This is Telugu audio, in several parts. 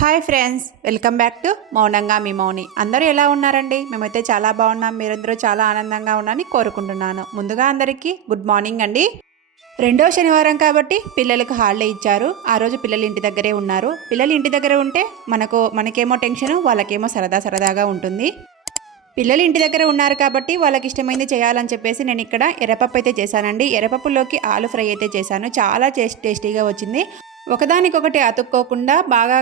Hi friends, welcome back to మౌనంగా మీ మౌని. అందరూ ఎలా ఉన్నారండి? మేమైతే చాలా బాగున్నాం. మీరందరూ చాలా ఆనందంగా ఉన్నారని కోరుకుంటున్నాను. ముందుగా అందరికీ గుడ్ మార్నింగ్ అండి. రెండో శనివారం కాబట్టి పిల్లలకు హాలిడే ఇచ్చారు. ఆ రోజు పిల్లలు ఇంటి దగ్గరే ఉన్నారు. పిల్లలు ఇంటి దగ్గర ఉంటే మనకేమో టెన్షన్, వాళ్ళకేమో సరదాగా ఉంటుంది. పిల్లలు ఇంటి దగ్గర ఉన్నారు కాబట్టి వాళ్ళకి ఇష్టమైంది చేయాలని చెప్పేసి నేను ఇక్కడ ఎర్రపప్పు అయితే చేశానండి. ఎర్రపప్పులోకి ఆలు ఫ్రై అయితే చేశాను. చాలా టేస్టీగా వచ్చింది. ఒకదానికొకటి అతుక్కోకుండా బాగా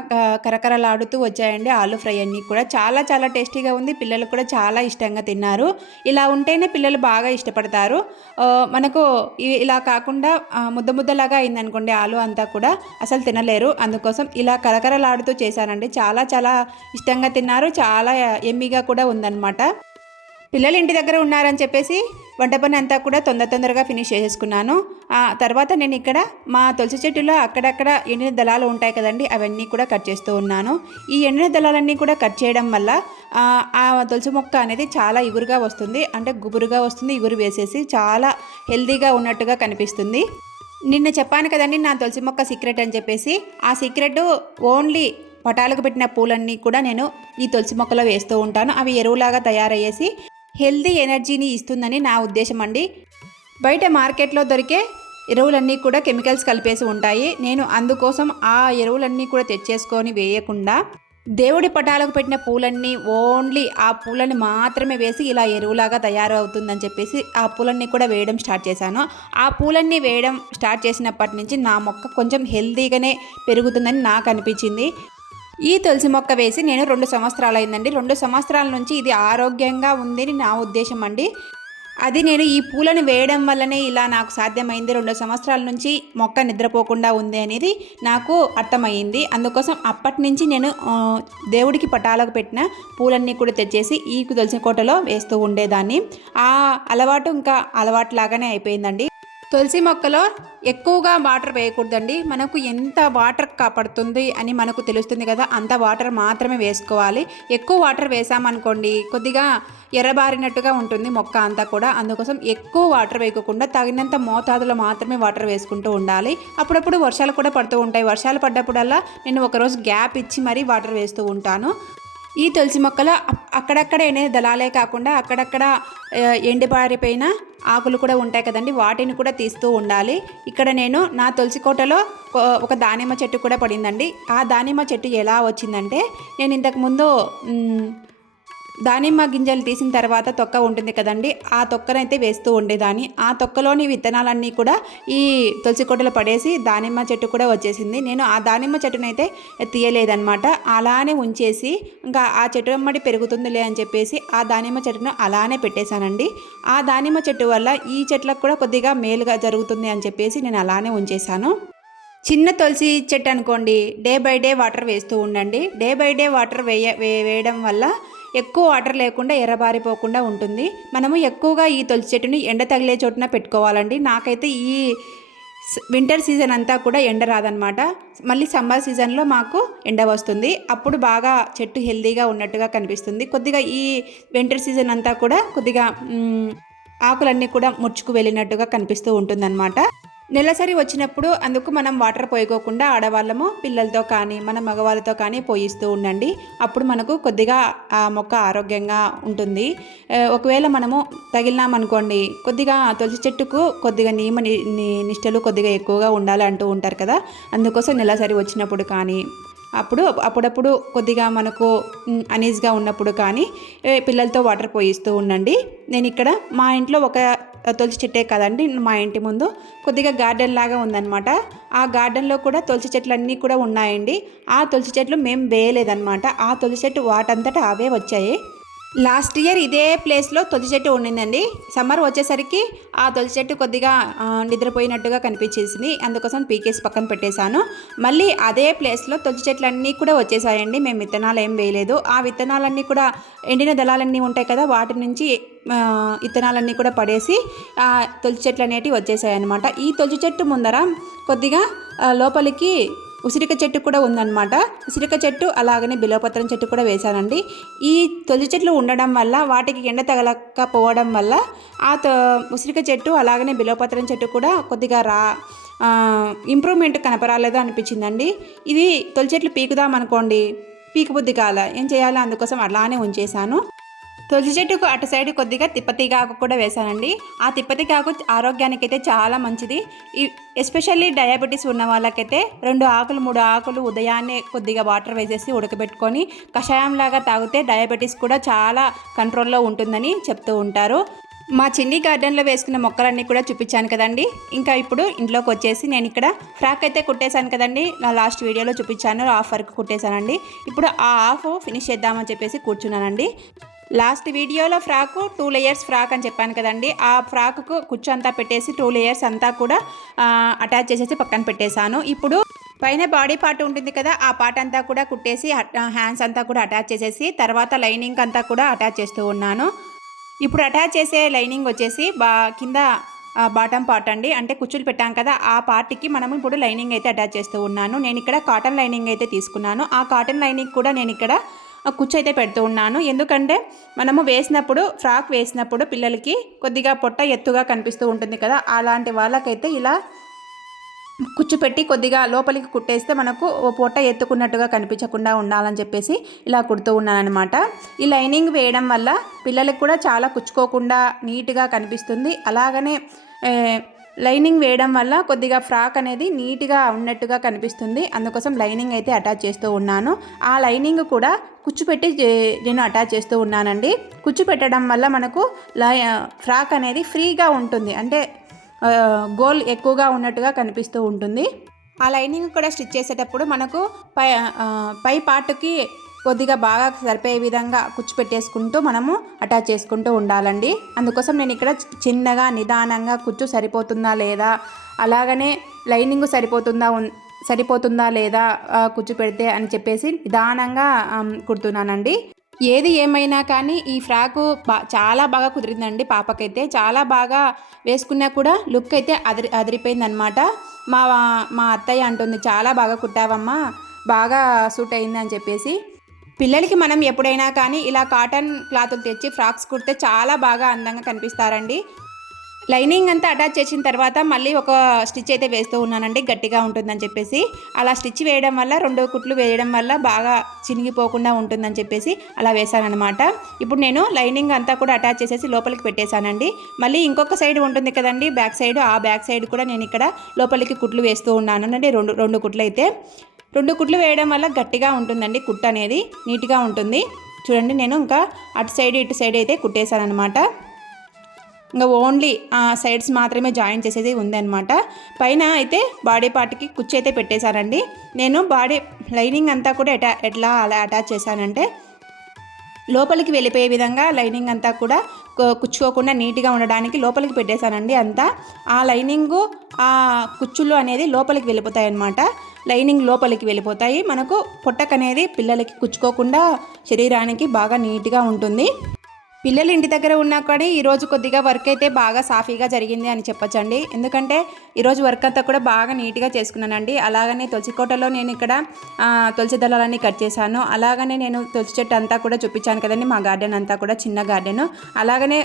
కరకరలాడుతూ వచ్చాయండి ఆలు ఫ్రై అన్నీ కూడా. చాలా టేస్టీగా ఉంది. పిల్లలు కూడా చాలా ఇష్టంగా తిన్నారు. ఇలా ఉంటేనే పిల్లలు బాగా ఇష్టపడతారు. మనకు ఇలా కాకుండా ముద్దలాగా అయిందనుకోండి ఆలు అంతా కూడా అసలు తినలేరు. అందుకోసం ఇలా కరకరలాడుతూ చేశానండి. చాలా ఇష్టంగా తిన్నారు. చాలా ఎమ్మీగా కూడా ఉందన్నమాట. పిల్లలు ఇంటి దగ్గర ఉన్నారని చెప్పేసి వంట పని అంతా కూడా తొందరగా ఫినిష్ చేసేసుకున్నాను. ఆ తర్వాత నేను ఇక్కడ మా తులసి చెట్టులో అక్కడక్కడ ఎండిన దళాలు ఉంటాయి కదండి, అవన్నీ కూడా కట్ చేస్తూ ఉన్నాను. ఈ ఎండిన దళాలన్నీ కూడా కట్ చేయడం వల్ల ఆ తులసి మొక్క అనేది చాలా ఇగురుగా వస్తుంది. అంటే గుబురుగా వస్తుంది. ఇగురు వేసేసి చాలా హెల్తీగా ఉన్నట్టుగా కనిపిస్తుంది. నిన్న చెప్పాను కదండి నా తులసి మొక్క సీక్రెట్ అని చెప్పేసి. ఆ సీక్రెట్ ఓన్లీ పటాలకు పెట్టిన పూలన్నీ కూడా నేను ఈ తులసి మొక్కలో వేస్తూ ఉంటాను. అవి ఎరువులాగా తయారయ్యేసి హెల్దీ ఎనర్జీని ఇస్తుందని నా ఉద్దేశం అండి. బయట మార్కెట్లో దొరికే ఎరువులన్నీ కూడా కెమికల్స్ కలిపేసి ఉంటాయి. నేను అందుకోసం ఆ ఎరువులన్నీ కూడా తెచ్చేసుకొని వేయకుండా దేవుడి పటాలకు పెట్టిన పూలన్నీ ఓన్లీ ఆ పూలని మాత్రమే వేసి ఇలా ఎరువులాగా తయారవుతుందని చెప్పేసి ఆ పూలన్నీ కూడా వేయడం స్టార్ట్ చేశాను. ఆ పూలన్నీ వేయడం స్టార్ట్ చేసినప్పటి నుంచి నా మొక్క కొంచెం హెల్దీగానే పెరుగుతుందని నాకు అనిపించింది. ఈ తులసి మొక్క వేసి నేను 2 సంవత్సరాలు అయిందండి. 2 సంవత్సరాల నుంచి ఇది ఆరోగ్యంగా ఉందని నా ఉద్దేశం అండి. అది నేను ఈ పూలను వేయడం వల్లనే ఇలా నాకు సాధ్యమైంది. 2 సంవత్సరాల నుంచి మొక్క నిద్రపోకుండా ఉంది అనేది నాకు అర్థమైంది. అందుకోసం అప్పటి నుంచి నేను దేవుడికి పటాలకు పెట్టిన పూలన్నీ కూడా తెచ్చేసి ఈ తులసి కోటలో వేస్తూ ఉండేదాన్ని. ఆ అలవాటు ఇంకా అలవాటు లాగానే అయిపోయిందండి. తులసి మొక్కలో ఎక్కువగా వాటర్ వేయకూడదండి. మనకు ఎంత వాటర్ కాపాడుతుంది అని మనకు తెలుస్తుంది కదా, అంత వాటర్ మాత్రమే వేసుకోవాలి. ఎక్కువ వాటర్ వేసామనుకోండి కొద్దిగా ఎర్రబారినట్టుగా ఉంటుంది మొక్క అంతా కూడా. అందుకోసం ఎక్కువ వాటర్ వేయకుండా తగినంత మోతాదులో మాత్రమే వాటర్ వేసుకుంటూ ఉండాలి. అప్పుడప్పుడు వర్షాలు కూడా పడుతూ ఉంటాయి. వర్షాలు పడ్డప్పుడల్లా నేను ఒకరోజు గ్యాప్ ఇచ్చి మరీ వాటర్ వేస్తూ ఉంటాను. ఈ తులసి మొక్కలో అక్కడక్కడ ఎండిన దళాలే కాకుండా అక్కడక్కడ ఎండిపారిపోయిన ఆకులు కూడా ఉంటాయి కదండి, వాటిని కూడా తీస్తూ ఉండాలి. ఇక్కడ నేను నా తులసి కోటలో ఒక దానిమ్మ చెట్టు కూడా పడిందండి. ఆ దానిమ్మ చెట్టు ఎలా వచ్చిందంటే, నేను ఇంతకుముందు దానిమ్మ గింజలు తీసిన తర్వాత తొక్క ఉంటుంది కదండి, ఆ తొక్కనైతే వేస్తూ ఉండేదాన్ని. ఆ తొక్కలోని విత్తనాలన్నీ కూడా ఈ తులసి కోటలో పడేసి దానిమ్మ చెట్టు కూడా వచ్చేసింది. నేను ఆ దానిమ్మ చెట్టునైతే తీయలేదన్నమాట. అలానే ఉంచేసి ఇంకా ఆ చెట్టు వెంబడి పెరుగుతుందిలే అని చెప్పేసి ఆ దానిమ్మ చెట్టును అలానే పెట్టేశానండి. ఆ దానిమ్మ చెట్టు వల్ల ఈ చెట్లకు కూడా కొద్దిగా మేలుగా జరుగుతుంది అని చెప్పేసి నేను అలానే ఉంచేశాను. చిన్న తులసి చెట్టు అనుకోండి, డే బై డే వాటర్ వేస్తూ ఉండండి. డే బై డే వాటర్ వేయడం వల్ల ఎక్కువ వాటర్ లేకుండా ఎర్రబారిపోకుండా ఉంటుంది. మనము ఎక్కువగా ఈ తులసి చెట్టుని ఎండ తగిలే చోటున పెట్టుకోవాలండి. నాకైతే ఈ వింటర్ సీజన్ అంతా కూడా ఎండ రాదనమాట. మళ్ళీ సమ్మర్ సీజన్లో మాకు ఎండ వస్తుంది. అప్పుడు బాగా చెట్టు హెల్తీగా ఉన్నట్టుగా కనిపిస్తుంది. కొద్దిగా ఈ వింటర్ సీజన్ అంతా కూడా కొద్దిగా ఆకులన్నీ కూడా ముడుచుకు వెళ్ళినట్టుగా కనిపిస్తూ ఉంటుందన్నమాట. నెలసరి వచ్చినప్పుడు అందుకు మనం వాటర్ పోయకోకుండా ఆడవాళ్ళము పిల్లలతో కానీ మన మగవాళ్ళతో కానీ పోయిస్తూ ఉండండి. అప్పుడు మనకు కొద్దిగా ఆ మొక్క ఆరోగ్యంగా ఉంటుంది. ఒకవేళ మనము తగిలినామనుకోండి, కొద్దిగా తులసి చెట్టుకు కొద్దిగా నిష్టలు కొద్దిగా ఎక్కువగా ఉండాలి అంటూ ఉంటారు కదా, అందుకోసం నెలసరి వచ్చినప్పుడు కానీ అప్పుడప్పుడు కొద్దిగా మనకు అనీజ్గా ఉన్నప్పుడు కానీ పిల్లలతో వాటర్ పోయిస్తూ ఉండండి. నేను ఇక్కడ మా ఇంట్లో ఒక తులసి చెట్టే కదండి, మా ఇంటి ముందు కొద్దిగా గార్డెన్ లాగా ఉందన్నమాట. ఆ గార్డెన్లో కూడా తులసి చెట్లు అన్నీ కూడా ఉన్నాయండి. ఆ తులసి చెట్లు మేము వేయలేదన్నమాట. ఆ తులసి చెట్టు వాటంతటా అవే వచ్చాయి. లాస్ట్ ఇయర్ ఇదే ప్లేస్లో తులసి చెట్టు ఉండిందండి. సమ్మర్ వచ్చేసరికి ఆ తులసి చెట్టు కొద్దిగా నిద్రపోయినట్టుగా కనిపించేసింది. అందుకోసం పీకేసి పక్కన పెట్టేశాను. మళ్ళీ అదే ప్లేస్లో తులసి చెట్లు అన్నీ కూడా వచ్చేసాయండి. మేము విత్తనాలు ఏం వేయలేదు. ఆ విత్తనాలన్నీ కూడా ఎండిన దళాలన్నీ ఉంటాయి కదా, వాటి నుంచి విత్తనాలన్నీ కూడా పడేసి తులసి చెట్లు అనేటివి వచ్చేసాయి అన్నమాట. ఈ తులసి చెట్టు ముందర కొద్దిగా లోపలికి ఉసిరిక చెట్టు కూడా ఉందన్నమాట. ఉసిరిక చెట్టు అలాగనే బిల్వపత్రం చెట్టు కూడా వేశానండి. ఈ తులసి చెట్లు ఉండడం వల్ల వాటికి ఎండ తగలకపోవడం వల్ల ఉసిరిక చెట్టు అలాగనే బిల్వపత్రం చెట్టు కూడా కొద్దిగా ఇంప్రూవ్మెంట్ కనపరాలేదు అనిపించిందండి. ఇది తొలి చెట్లు పీకుదాం అనుకోండి, పీకు బుద్ధి కాల, ఏం చేయాలి, అందుకోసం అలానే ఉంచేసాను. తులసి చెట్టుకు అటు సైడ్ కొద్దిగా తిప్పతీగాకు కూడా వేశానండి. ఆ తిప్పతీగాకు ఆరోగ్యానికి అయితే చాలా మంచిది. ఎస్పెషల్లీ డయాబెటీస్ ఉన్న వాళ్ళకైతే 2 ఆకులు 3 ఆకులు ఉదయాన్నే కొద్దిగా వాటర్ వేసేసి ఉడకబెట్టుకొని కషాయంలాగా తాగితే డయాబెటీస్ కూడా చాలా కంట్రోల్లో ఉంటుందని చెప్తూ ఉంటారు. మా చిన్ని గార్డెన్లో వేసుకున్న మొక్కలన్నీ కూడా చూపించాను కదండి. ఇంకా ఇప్పుడు ఇంట్లోకి వచ్చేసి నేను ఇక్కడ ఫ్రాక్ అయితే కుట్టేశాను కదండి, నా లాస్ట్ వీడియోలో చూపించాను. హాఫ్ వరకు కుట్టేశానండి. ఇప్పుడు ఆ హాఫ్ ఫినిష్ చేద్దామని చెప్పేసి కూర్చున్నానండి. లాస్ట్ వీడియోలో ఫ్రాకు 2 లేయర్స్ ఫ్రాక్ అని చెప్పాను కదండి. ఆ ఫ్రాక్కు కుచ్చు అంతా పెట్టేసి 2 లేయర్స్ అంతా కూడా అటాచ్ చేసేసి పక్కన పెట్టేశాను. ఇప్పుడు పైన బాడీ పార్ట్ ఉంటుంది కదా, ఆ పార్ట్ అంతా కూడా కుట్టేసి హ్యాండ్స్ అంతా కూడా అటాచ్ చేసేసి తర్వాత లైనింగ్ అంతా కూడా అటాచ్ చేస్తూ ఉన్నాను. ఇప్పుడు అటాచ్ చేసే లైనింగ్ వచ్చేసి కింద బాటమ్ పార్ట్ అండి, అంటే కుచ్చులు పెట్టాం కదా, ఆ పార్ట్కి మనము ఇప్పుడు లైనింగ్ అయితే అటాచ్ చేస్తూ ఉన్నాను. నేను ఇక్కడ కాటన్ లైనింగ్ అయితే తీసుకున్నాను. ఆ కాటన్ లైనింగ్ కూడా నేను ఇక్కడ కుచ్చు అయితే పెడుతూ ఉన్నాను. ఎందుకంటే మనము ఫ్రాక్ వేసినప్పుడు పిల్లలకి కొద్దిగా పొట్ట ఎత్తుగా కనిపిస్తూ ఉంటుంది కదా, అలాంటి వాళ్ళకైతే ఇలా కుచ్చు పెట్టి కొద్దిగా లోపలికి కుట్టేస్తే మనకు పొట్ట ఎత్తుకున్నట్టుగా కనిపించకుండా ఉండాలని చెప్పేసి ఇలా కుడుతూ ఉన్నాను అనమాట. ఈ లైనింగ్ వేయడం వల్ల పిల్లలకు కూడా చాలా కుచ్చుకోకుండా నీట్గా కనిపిస్తుంది. అలాగనే లైనింగ్ వేయడం వల్ల కొద్దిగా ఫ్రాక్ అనేది నీట్గా ఉన్నట్టుగా కనిపిస్తుంది. అందుకోసం లైనింగ్ అయితే అటాచ్ చేస్తూ ఉన్నాను. ఆ లైనింగ్ కూడా కుచ్చు పెట్టి నేను అటాచ్ చేస్తూ ఉన్నానండి. కుచ్చు పెట్టడం వల్ల మనకు ఫ్రాక్ అనేది ఫ్రీగా ఉంటుంది, అంటే గోల్ ఎక్కువగా ఉన్నట్టుగా కనిపిస్తూ ఉంటుంది. ఆ లైనింగ్ కూడా స్టిచ్ చేసేటప్పుడు మనకు పై పార్ట్కి కొద్దిగా బాగా సరిపోయే విధంగా కుచ్చు పెట్టేసుకుంటూ మనము అటాచ్ చేసుకుంటూ ఉండాలండి. అందుకోసం నేను ఇక్కడ చిన్నగా నిదానంగా కుచ్చు సరిపోతుందా లేదా, అలాగనే లైనింగ్ సరిపోతుందా లేదా కుచ్చు పెడితే అని చెప్పేసి నిదానంగా కుడుతున్నానండి. ఏది ఏమైనా కానీ ఈ ఫ్రాకు చాలా బాగా కుదిరిందండి. పాపకైతే చాలా బాగా వేసుకున్నా కూడా లుక్ అయితే అదిరిపోయిందనమాట. మా అత్తయ్య అంటుంది, చాలా బాగా కుట్టావమ్మా, బాగా సూట్ అయింది అని చెప్పేసి. పిల్లలకి మనం ఎప్పుడైనా కానీ ఇలా కాటన్ క్లాతులు తెచ్చి ఫ్రాక్స్ కుడితే చాలా బాగా అందంగా కనిపిస్తారండి. లైనింగ్ అంతా అటాచ్ చేసిన తర్వాత మళ్ళీ ఒక స్టిచ్ అయితే వేస్తూ ఉన్నానండి, గట్టిగా ఉంటుందని చెప్పేసి. అలా స్టిచ్ వేయడం వల్ల 2 కుట్లు వేయడం వల్ల బాగా చినిగిపోకుండా ఉంటుందని చెప్పేసి అలా వేసానమాట. ఇప్పుడు నేను లైనింగ్ అంతా కూడా అటాచ్ చేసేసి లోపలికి పెట్టేశానండి. మళ్ళీ ఇంకొక సైడ్ ఉంటుంది కదండి, బ్యాక్ సైడ్, ఆ బ్యాక్ సైడ్ కూడా నేను ఇక్కడ లోపలికి కుట్లు వేస్తూ ఉన్నాను. అంటే రెండు కుట్లు అయితే 2 కుట్లు వేయడం వల్ల గట్టిగా ఉంటుందండి, కుట్టు అనేది నీట్గా ఉంటుంది. చూడండి, నేను ఇంకా అటు సైడ్ ఇటు సైడ్ అయితే కుట్టేశానమాట. ఇంకా ఓన్లీ ఆ సైడ్స్ మాత్రమే జాయిన్ చేసేది ఉందన్నమాట. పైన అయితే బాడీ పార్ట్కి కుచ్చు అయితే పెట్టేశానండి. నేను లైనింగ్ అంతా కూడా ఎట్లా అలా అటాచ్ చేశానంటే లోపలికి వెళ్ళిపోయే విధంగా లైనింగ్ అంతా కూడా కుచ్చుకోకుండా నీట్గా ఉండడానికి లోపలికి పెట్టేశానండి అంతా. ఆ లైనింగు ఆ కుచ్చులు అనేది లోపలికి వెళ్ళిపోతాయి అన్నమాట. లైనింగ్ లోపలికి వెళ్ళిపోతాయి, మనకు పొట్టకనేది పిల్లలకి కుచ్చుకోకుండా శరీరానికి బాగా నీట్గా ఉంటుంది. పిల్లలు ఇంటి దగ్గర ఉన్నా కానీ ఈరోజు కొద్దిగా వర్క్ అయితే బాగా సాఫీగా జరిగింది అని చెప్పొచ్చండి. ఎందుకంటే ఈరోజు వర్క్ అంతా కూడా బాగా నీట్గా చేసుకున్నానండి. అలాగనే తులసి కోటలో నేను ఇక్కడ తులసి దళాలన్నీ కట్ చేశాను. అలాగనే నేను తులసి చెట్టు అంతా కూడా చూపించాను కదండి, మా గార్డెన్ అంతా కూడా చిన్న గార్డెన్. అలాగనే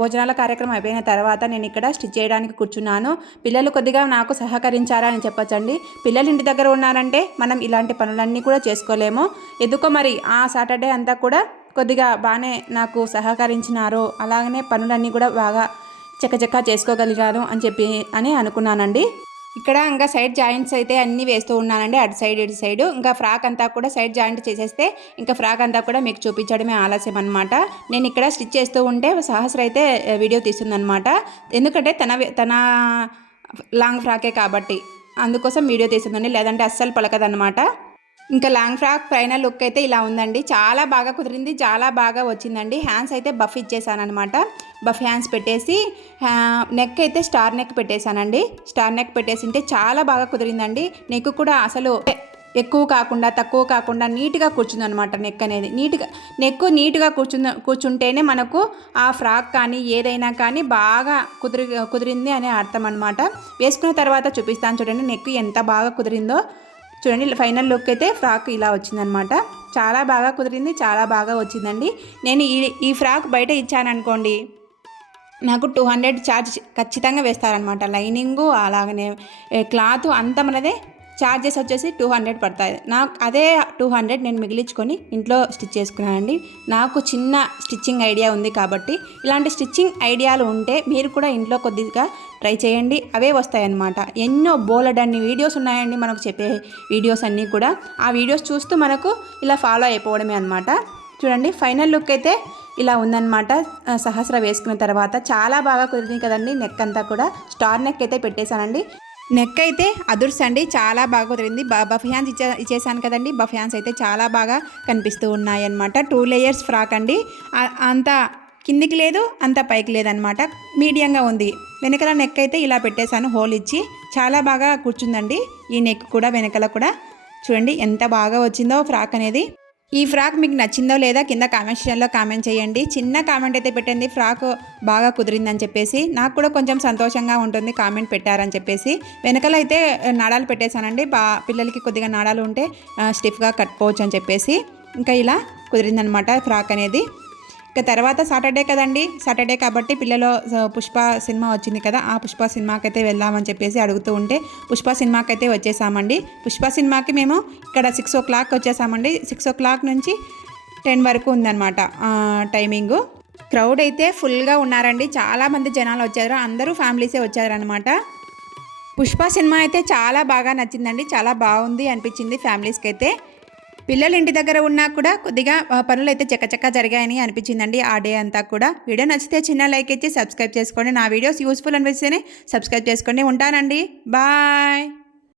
భోజనాల కార్యక్రమం అయిపోయిన తర్వాత నేను ఇక్కడ స్టిచ్ చేయడానికి కూర్చున్నాను. పిల్లలు కొద్దిగా నాకు సహకరించారా అని చెప్పొచ్చండి. పిల్లలు ఇంటి దగ్గర ఉన్నారంటే మనం ఇలాంటి పనులన్నీ కూడా చేసుకోలేము. ఎందుకో మరి ఆ సాటర్డే అంతా కూడా కొద్దిగా బాగానే నాకు సహకరించినారు. అలాగనే పనులన్నీ కూడా బాగా చక్కచక్క చేసుకోగలిగాను అని అనుకున్నానండి. ఇక్కడ ఇంకా సైడ్ జాయింట్స్ అయితే అన్నీ వేస్తూ ఉన్నానండి, అటు సైడ్ ఇటు సైడు. ఇంకా ఫ్రాక్ అంతా కూడా సైడ్ జాయింట్ చేసేస్తే ఇంకా ఫ్రాక్ అంతా కూడా మీకు చూపించడమే ఆలస్యం అనమాట. నేను ఇక్కడ స్టిచ్ చేస్తూ ఉంటే సహస్ర అయితే వీడియో తీస్తుందనమాట. ఎందుకంటే తన లాంగ్ ఫ్రాకే కాబట్టి అందుకోసం వీడియో తీస్తుందండి, లేదంటే అస్సలు పలకదనమాట. ఇంకా లాంగ్ ఫ్రాక్ ఫైనల్ లుక్ అయితే ఇలా ఉందండి. చాలా బాగా కుదిరింది, చాలా బాగా వచ్చిందండి. హ్యాండ్స్ అయితే బఫ్ ఇచ్చేసాను అనమాట. బఫ్ హ్యాండ్స్ పెట్టేసి నెక్ అయితే స్టార్ నెక్ పెట్టేశానండి. స్టార్ నెక్ పెట్టేసింటే చాలా బాగా కుదిరిందండి. నెక్ కూడా అసలు ఎక్కువ కాకుండా తక్కువ కాకుండా నీట్గా కూర్చుందనమాట. నెక్ నీట్గా కూర్చుంటేనే మనకు ఆ ఫ్రాక్ కానీ ఏదైనా కానీ బాగా కుదిరింది అనే అర్థం అనమాట. వేసుకున్న తర్వాత చూపిస్తాను చూడండి నెక్ ఎంత బాగా కుదిరిందో. చూడండి, ఫైనల్ లుక్ అయితే ఫ్రాక్ ఇలా వచ్చిందనమాట. చాలా బాగా కుదిరింది, చాలా బాగా వచ్చిందండి. నేను ఈ ఫ్రాక్ బయట ఇచ్చాననుకోండి, నాకు 200 ఛార్జ్ ఖచ్చితంగా వేస్తారనమాట. లైనింగు అలాగనే క్లాత్ అంతా మనదే ఛార్జెస్ వచ్చేసి 200 పడతాయి. నాకు అదే 200 నేను మిగిలించుకొని ఇంట్లో స్టిచ్ చేసుకున్నానండి. నాకు చిన్న స్టిచ్చింగ్ ఐడియా ఉంది కాబట్టి ఇలాంటి స్టిచ్చింగ్ ఐడియాలు ఉంటే మీరు కూడా ఇంట్లో కొద్దిగా ట్రై చేయండి, అవే వస్తాయన్నమాట. ఎన్నో బోలెడన్ని వీడియోస్ ఉన్నాయండి మనకు చెప్పే వీడియోస్ అన్నీ కూడా. ఆ వీడియోస్ చూస్తూ మనకు ఇలా ఫాలో అయిపోవడమే అనమాట. చూడండి ఫైనల్ లుక్ అయితే ఇలా ఉందన్నమాట. సహస్ర వేసుకున్న తర్వాత చాలా బాగా కుదిరింది కదండి. నెక్ అంతా కూడా స్టార్ నెక్ అయితే పెట్టేశానండి. నెక్ అయితే అదుర్స్ అండి, చాలా బాగా కుదిరింది. బఫ్ హ్యాండ్స్ ఇచ్చేసాను కదండి. బఫ్ హ్యాండ్స్ అయితే చాలా బాగా కనిపిస్తూ ఉన్నాయి అనమాట. 2 లేయర్స్ ఫ్రాక్ అండి. అంత కిందికి లేదు, అంత పైకి లేదనమాట, మీడియంగా ఉంది. వెనకాల నెక్ అయితే ఇలా పెట్టేశాను హోల్ ఇచ్చి. చాలా బాగా కూర్చుందండి ఈ నెక్ కూడా. వెనకాల కూడా చూడండి ఎంత బాగా వచ్చిందో ఫ్రాక్ అనేది. ఈ ఫ్రాక్ మీకు నచ్చిందో లేదా కింద కామెంట్ సెక్షన్లో కామెంట్ చేయండి. చిన్న కామెంట్ అయితే పెట్టండి, ఫ్రాక్ బాగా కుదిరిందని చెప్పేసి. నాకు కూడా కొంచెం సంతోషంగా ఉంటుంది కామెంట్ పెట్టారని చెప్పేసి. వెనకాల అయితే నాడాలు పెట్టేశానండి. పిల్లలకి కొద్దిగా నాడాలు ఉంటే స్టిఫ్గా కట్టుకోవచ్చు అని చెప్పేసి. ఇంకా ఇలా కుదిరిందనమాట ఫ్రాక్ అనేది. ఇక తర్వాత సాటర్డే కదండి, సాటర్డే కాబట్టి పిల్లలు పుష్ప సినిమా వచ్చింది కదా, ఆ పుష్ప సినిమాకి అయితే వెళ్దామని చెప్పేసి అడుగుతూ ఉంటే పుష్ప సినిమాకి అయితే వచ్చేసామండి. పుష్ప సినిమాకి మేము ఇక్కడ 6 o'clock వచ్చేసామండి. 6 o'clock నుంచి 10 వరకు ఉందన్నమాట టైమింగు. క్రౌడ్ అయితే ఫుల్గా ఉన్నారండి, చాలామంది జనాలు వచ్చారు, అందరూ ఫ్యామిలీసే వచ్చారనమాట. పుష్ప సినిమా అయితే చాలా బాగా నచ్చిందండి, చాలా బాగుంది అనిపించింది ఫ్యామిలీస్కి అయితే. పిల్లలు ఇంటి దగ్గర ఉన్నా కూడా కొద్దిగా పనులు అయితే చక్కచక్క జరిగాయని అనిపించిందండి ఆ డే అంతా కూడా. వీడియో నచ్చితే చిన్న లైక్ ఇచ్చి సబ్స్క్రైబ్ చేసుకోండి. నా వీడియోస్ యూస్ఫుల్ అనిపిస్తేనే సబ్స్క్రైబ్ చేసుకోండి. ఉంటానండి, బాయ్.